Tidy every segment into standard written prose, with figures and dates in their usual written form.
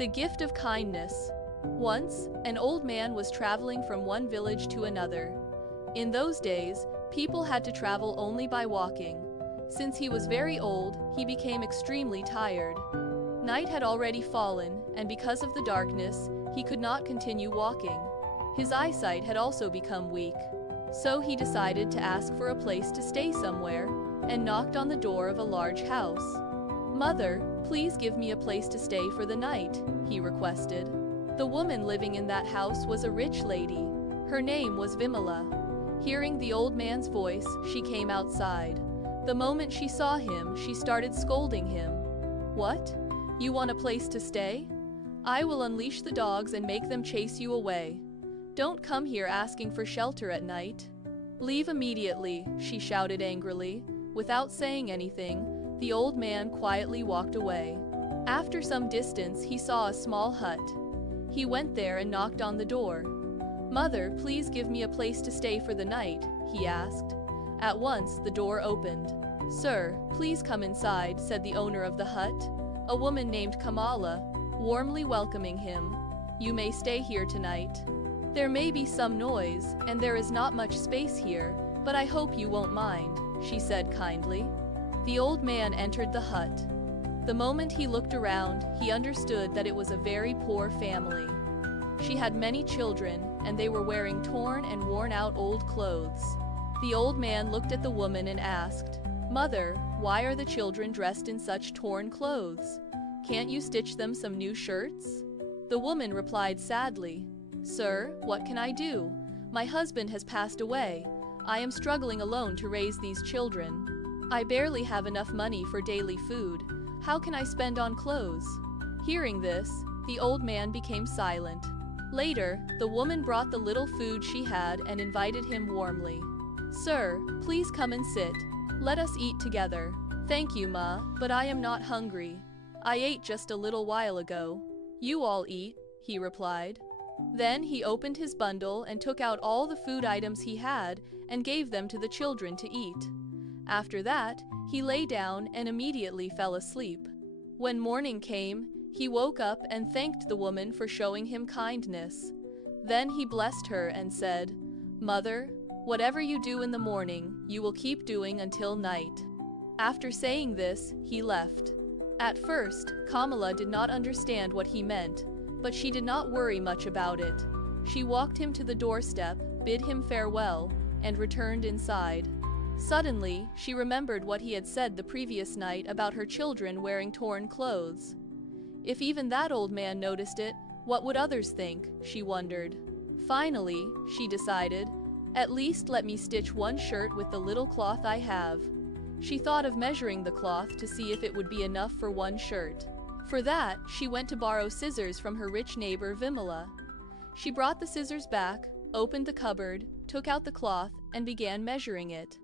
The gift of kindness. Once, an old man was traveling from one village to another. In those days, people had to travel only by walking. Since he was very old, he became extremely tired. Night had already fallen, and because of the darkness, he could not continue walking. His eyesight had also become weak. So he decided to ask for a place to stay somewhere, and knocked on the door of a large house. "Mother, please give me a place to stay for the night," he requested. The woman living in that house was a rich lady. Her name was Vimala. Hearing the old man's voice, she came outside. The moment she saw him, she started scolding him. "What? You want a place to stay? I will unleash the dogs and make them chase you away. Don't come here asking for shelter at night. Leave immediately," she shouted angrily. Without saying anything, the old man quietly walked away. After some distance, he saw a small hut. He went there and knocked on the door. "Mother, please give me a place to stay for the night," he asked. At once, the door opened. "Sir, please come inside," said the owner of the hut, a woman named Kamala, warmly welcoming him. "You may stay here tonight. There may be some noise, and there is not much space here, but I hope you won't mind," she said kindly. The old man entered the hut. The moment he looked around, he understood that it was a very poor family. She had many children, and they were wearing torn and worn-out old clothes. The old man looked at the woman and asked, "Mother, why are the children dressed in such torn clothes? Can't you stitch them some new shirts?" The woman replied sadly, "Sir, what can I do? My husband has passed away. I am struggling alone to raise these children. I barely have enough money for daily food. How can I spend on clothes?" Hearing this, the old man became silent. Later, the woman brought the little food she had and invited him warmly. "Sir, please come and sit. Let us eat together." "Thank you, Ma, but I am not hungry. I ate just a little while ago." "You all eat," he replied. Then he opened his bundle and took out all the food items he had and gave them to the children to eat. After that, he lay down and immediately fell asleep. When morning came, he woke up and thanked the woman for showing him kindness. Then he blessed her and said, "Mother, whatever you do in the morning, you will keep doing until night." After saying this, he left. At first, Kamala did not understand what he meant, but she did not worry much about it. She walked him to the doorstep, bid him farewell, and returned inside. Suddenly, she remembered what he had said the previous night about her children wearing torn clothes. If even that old man noticed it, what would others think, she wondered. Finally, she decided, "At least let me stitch one shirt with the little cloth I have." She thought of measuring the cloth to see if it would be enough for one shirt. For that, she went to borrow scissors from her rich neighbor Vimala. She brought the scissors back, opened the cupboard, took out the cloth, and began measuring it.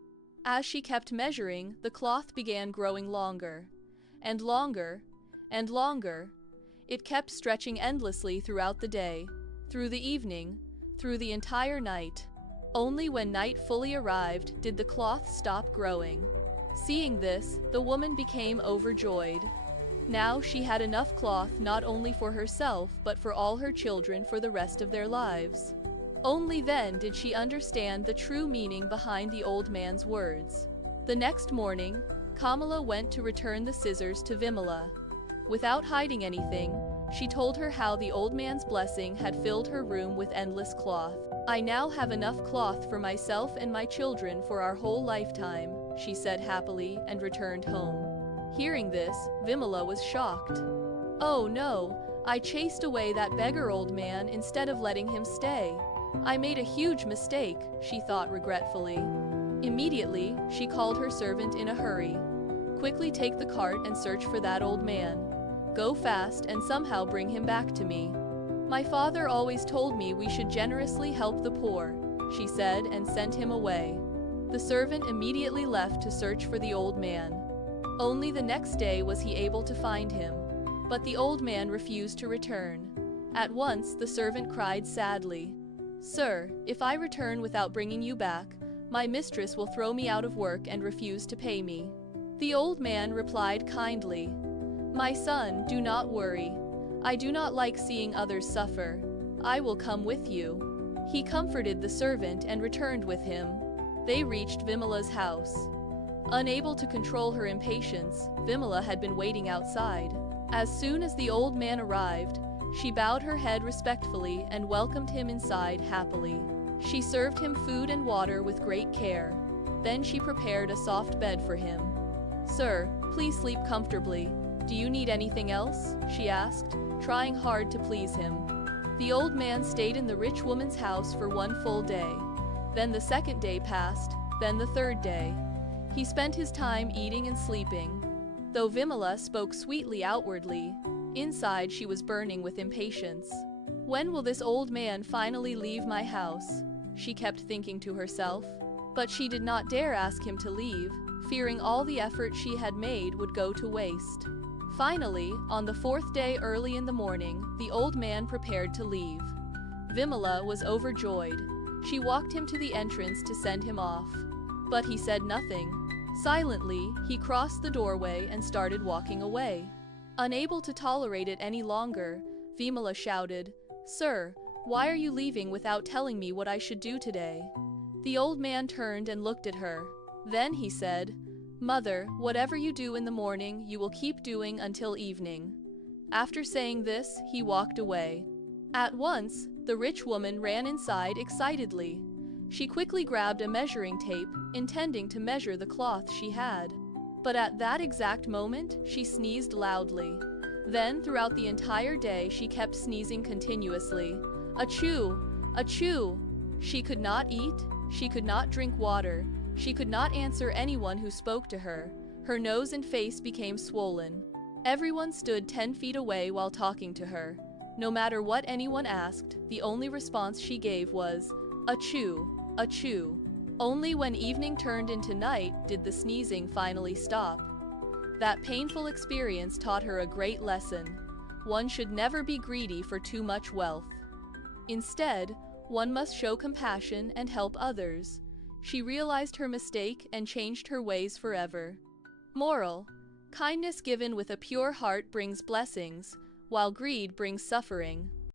As she kept measuring, the cloth began growing longer, and longer, and longer. It kept stretching endlessly throughout the day, through the evening, through the entire night. Only when night fully arrived did the cloth stop growing. Seeing this, the woman became overjoyed. Now she had enough cloth not only for herself but for all her children for the rest of their lives. Only then did she understand the true meaning behind the old man's words. The next morning, Kamala went to return the scissors to Vimala. Without hiding anything, she told her how the old man's blessing had filled her room with endless cloth. "I now have enough cloth for myself and my children for our whole lifetime," she said happily and returned home. Hearing this, Vimala was shocked. "Oh no, I chased away that beggar old man instead of letting him stay. I made a huge mistake," she thought regretfully. Immediately, she called her servant in a hurry. "Quickly take the cart and search for that old man. Go fast and somehow bring him back to me. My father always told me we should generously help the poor," she said and sent him away. The servant immediately left to search for the old man. Only the next day was he able to find him, but the old man refused to return. At once the servant cried sadly, "Sir, if I return without bringing you back, my mistress will throw me out of work and refuse to pay me." The old man replied kindly, "My son, do not worry. I do not like seeing others suffer. I will come with you." He comforted the servant and returned with him. They reached Vimala's house. Unable to control her impatience, Vimala had been waiting outside. As soon as the old man arrived, she bowed her head respectfully and welcomed him inside happily. She served him food and water with great care. Then she prepared a soft bed for him. "Sir, please sleep comfortably. Do you need anything else?" she asked, trying hard to please him. The old man stayed in the rich woman's house for one full day. Then the second day passed, then the third day. He spent his time eating and sleeping. Though Vimala spoke sweetly outwardly, inside she was burning with impatience. "When will this old man finally leave my house?" she kept thinking to herself. But she did not dare ask him to leave, fearing all the effort she had made would go to waste. Finally, on the fourth day early in the morning, the old man prepared to leave. Vimala was overjoyed. She walked him to the entrance to send him off. But he said nothing. Silently, he crossed the doorway and started walking away. Unable to tolerate it any longer, Vimala shouted, "Sir, why are you leaving without telling me what I should do today?" The old man turned and looked at her. Then he said, "Mother, whatever you do in the morning, you will keep doing until evening." After saying this, he walked away. At once, the rich woman ran inside excitedly. She quickly grabbed a measuring tape, intending to measure the cloth she had. But at that exact moment, she sneezed loudly. Then, throughout the entire day, she kept sneezing continuously. Achoo! Achoo! She could not eat, she could not drink water, she could not answer anyone who spoke to her. Her nose and face became swollen. Everyone stood 10 feet away while talking to her. No matter what anyone asked, the only response she gave was, "Achoo! Achoo!" Only when evening turned into night did the sneezing finally stop. That painful experience taught her a great lesson. One should never be greedy for too much wealth. Instead, one must show compassion and help others. She realized her mistake and changed her ways forever. Moral: kindness given with a pure heart brings blessings, while greed brings suffering.